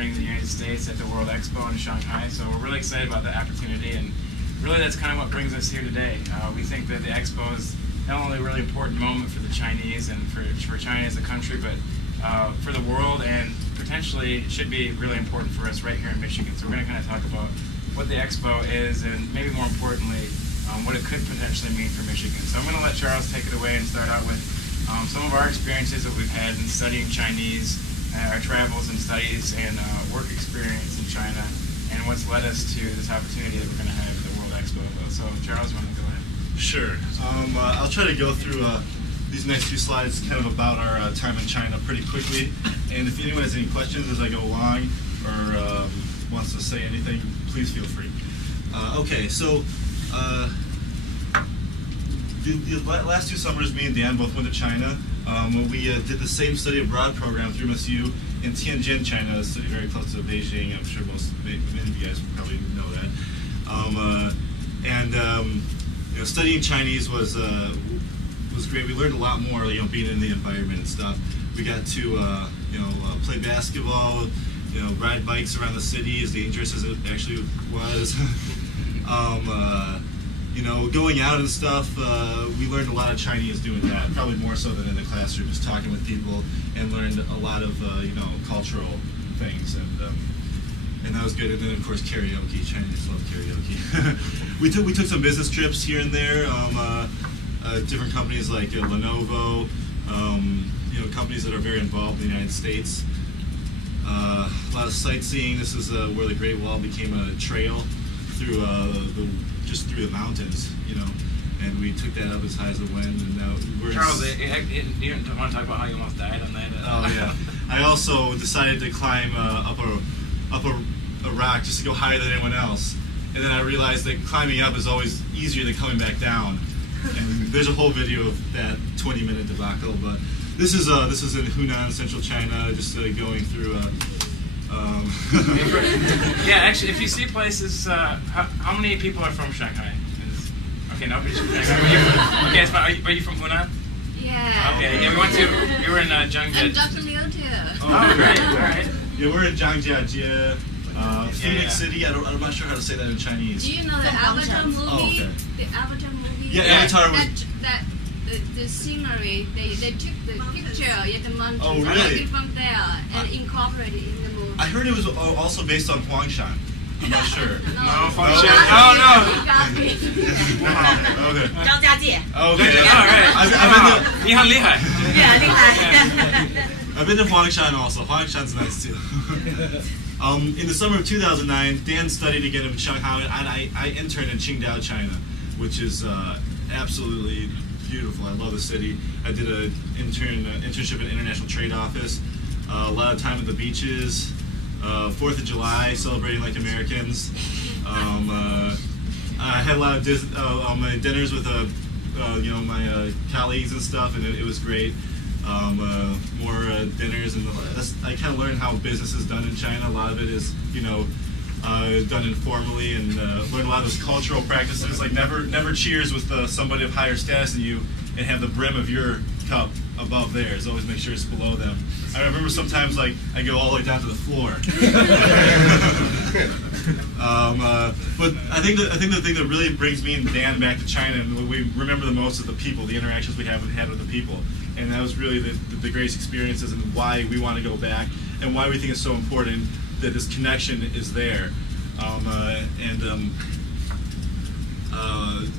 representing the United States at the World Expo in Shanghai. So we're really excited about that opportunity, and really that's kind of what brings us here today. We think that the Expo is not only a really important moment for the Chinese and for China as a country, but for the world, and potentially it should be really important for us right here in Michigan. So we're going to kind of talk about what the Expo is, and maybe more importantly, what it could potentially mean for Michigan. So I'm going to let Charles take it away and start out with some of our experiences that we've had in studying Chinese, our travels and studies and work experience in China, and what's led us to this opportunity that we're going to have at the World Expo. So Charles, you want to go ahead? Sure. I'll try to go through these next few slides kind of about our time in China pretty quickly. And if anyone has any questions as I go along or wants to say anything, please feel free. Okay, so the last 2 summers, me and Dan both went to China. We did the same study abroad program through MSU in Tianjin, China, a city very close to Beijing. I'm sure many of you guys probably know that. You know, studying Chinese was great. We learned a lot more, you know, being in the environment and stuff. We got to you know, play basketball, you know, ride bikes around the city, as dangerous as it actually was. You know, going out and stuff, we learned a lot of Chinese doing that, probably more so than in the classroom, just talking with people, and learned a lot of, you know, cultural things, and that was good. And then, of course, karaoke. Chinese love karaoke. we took some business trips here and there, different companies like Lenovo, you know, companies that are very involved in the United States. A lot of sightseeing. This is where the Great Wall became a trail through just through the mountains, you know, and we took that up as high as it went. And now we're Charles, you don't want to talk about how you almost died on that? Oh yeah. I also decided to climb up a rock just to go higher than anyone else, and then I realized that climbing up is always easier than coming back down. And there's a whole video of that 20-minute debacle. But this is in Hunan, central China, just going through. Yeah, actually, if you see places, how many people are from Shanghai? Okay, nobody's from Shanghai. Okay, it's fine. Are you from Hunan? Yeah. Okay, yeah, we were in Zhangjia. I'm Dr. Liu too. Oh, great. All right. Yeah, we're in Zhangjia, Phoenix City. I'm not sure how to say that in Chinese. Do you know the Avatar movie? Oh, okay. The Avatar movie? Yeah, Avatar was. The scenery, they took the picture in the mountains, Oh, really? from there, and incorporated in the movie. I heard it was also based on Huangshan. I'm not sure. No, Huangshan. Oh, no. Okay. 张家界. Okay. All right. I've been to Huangshan also. Huangshan's nice too. In the summer of 2009, Dan studied again in Shanghai, and I interned in Qingdao, China, which is absolutely beautiful. I love the city. I did an internship in International Trade Office. A lot of time at the beaches. 4th of July, celebrating like Americans. I had a lot of my dinners with you know, my colleagues and stuff, and it was great. More dinners, and I kind of learned how business is done in China. A lot of it is, you know, done informally, and learn a lot of those cultural practices, like never cheers with somebody of higher status than you and have the brim of your cup above theirs. Always make sure it's below them. I remember sometimes like I go all the way down to the floor. But I think the thing that really brings me and Dan back to China, and what we remember the most, is the people, the interactions we had with the people, and that was really the greatest experiences, and why we want to go back, and why we think it's so important that this connection is there.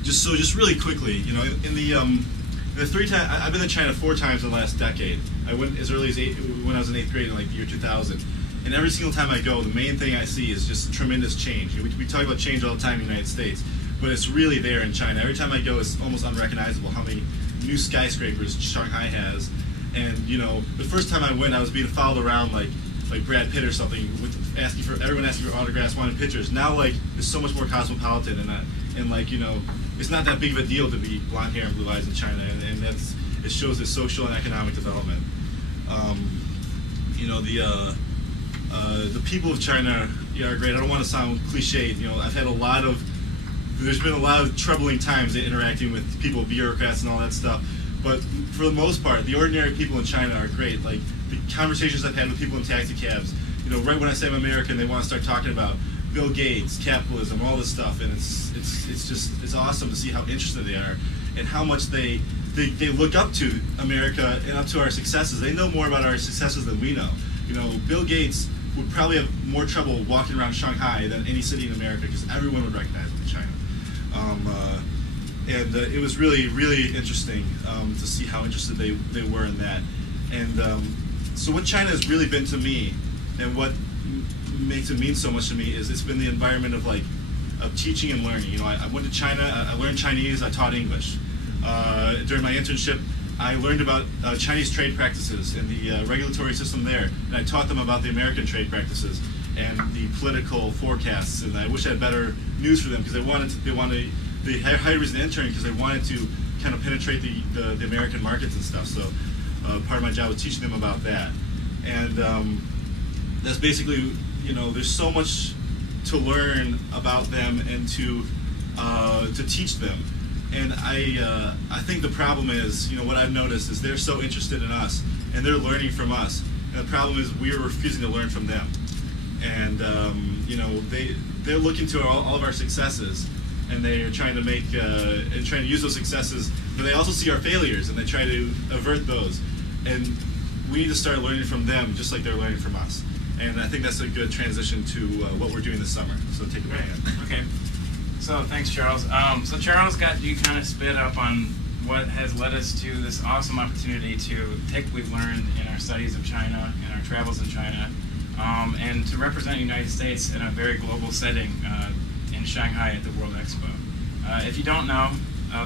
Just really quickly, you know, in the 3 times I've been to China 4 times in the last decade. I went as early as when I was in 8th grade in like the year 2000, and every single time I go, the main thing I see is just tremendous change. We talk about change all the time in the United States, but it's really there in China. Every time I go, it's almost unrecognizable how many new skyscrapers Shanghai has. And you know, the first time I went, I was being followed around like Brad Pitt or something, with everyone asking for autographs, wanting pictures. Now like it's so much more cosmopolitan, and like, you know, it's not that big of a deal to be blonde hair and blue eyes in China, and it shows the social and economic development. You know, the people of China are great. I don't want to sound cliched. You know, there's been a lot of troubling times in interacting with people, bureaucrats, and all that stuff. But for the most part, the ordinary people in China are great. Like the conversations I've had with people in taxi cabs, you right when I say I'm American, they want to start talking about Bill Gates, capitalism, all this stuff, and it's awesome to see how interested they are and how much they look up to America and up to our successes. They know more about our successes than we know. Bill Gates would probably have more trouble walking around Shanghai than any city in America because everyone would recognize him in China. And it was really, really interesting to see how interested they were in that. And so what China has really been to me, and what makes it mean so much to me, is it's been the environment of teaching and learning. I went to China, I learned Chinese, I taught English. During my internship, I learned about Chinese trade practices and the regulatory system there, and I taught them about the American trade practices and the political forecasts. And I wish I had better news for them because they hired me as an intern because they wanted to kind of penetrate the American markets and stuff. So part of my job was teaching them about that, and that's basically, there's so much to learn about them and to teach them. And I think the problem is, what I've noticed is they're so interested in us and they're learning from us, and the problem is we're refusing to learn from them. And they're looking to all of our successes, and they're trying to make and trying to use those successes, but they also see our failures and they try to avert those. And we need to start learning from them just like they're learning from us. And I think that's a good transition to what we're doing this summer. So take it away. Okay. So thanks, Charles. So Charles got you kind of spit up on what has led us to this awesome opportunity to take what we've learned in our studies of China and our travels in China, and to represent the United States in a very global setting in Shanghai at the World Expo. If you don't know,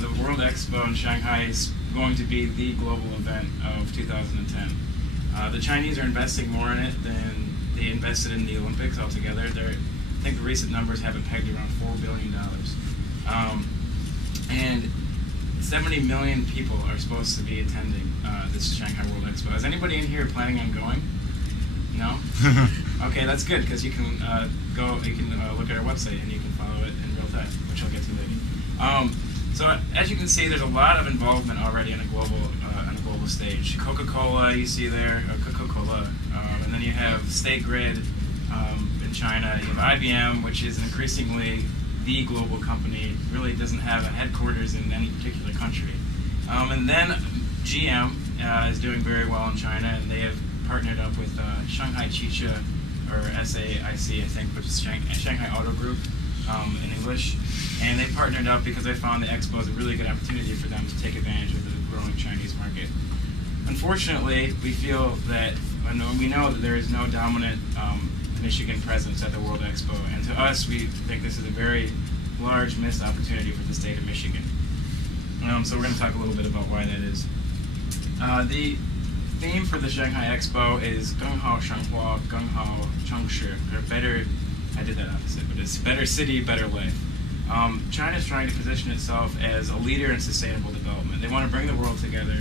the World Expo in Shanghai is going to be the global event of 2010. The Chinese are investing more in it than they invested in the Olympics altogether. I think the recent numbers have it pegged around $4 billion. And 70 million people are supposed to be attending this Shanghai World Expo. Is anybody in here planning on going? No? Okay, that's good, because you can look at our website and you can follow it in real time, which I'll get to later. So as you can see, there's a lot of involvement already on a global stage. Coca-Cola, you see there, Coca-Cola, and then you have State Grid in China. You have IBM, which is increasingly the global company. Really doesn't have a headquarters in any particular country. And then GM is doing very well in China, and they have partnered up with Shanghai Chicha, or SAIC, I think, which is Shanghai Auto Group in English. And they partnered up because they found the expo is a really good opportunity for them to take advantage of the growing Chinese market. Unfortunately, we feel that, we know that there is no dominant Michigan presence at the World Expo, and to us, we think this is a very large missed opportunity for the state of Michigan. So we're going to talk a little bit about why that is. The theme for the Shanghai Expo is Gung Hao Shanghua, Gung Hao Chengshi, or better, I did that opposite, but it's better city, better life. China is trying to position itself as a leader in sustainable development. They want to bring the world together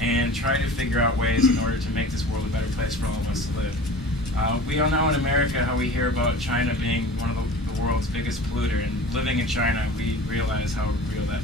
and try to figure out ways in order to make this world a better place for all of us to live. We all know in America how we hear about China being one of the world's biggest polluter, and living in China, we realize how real that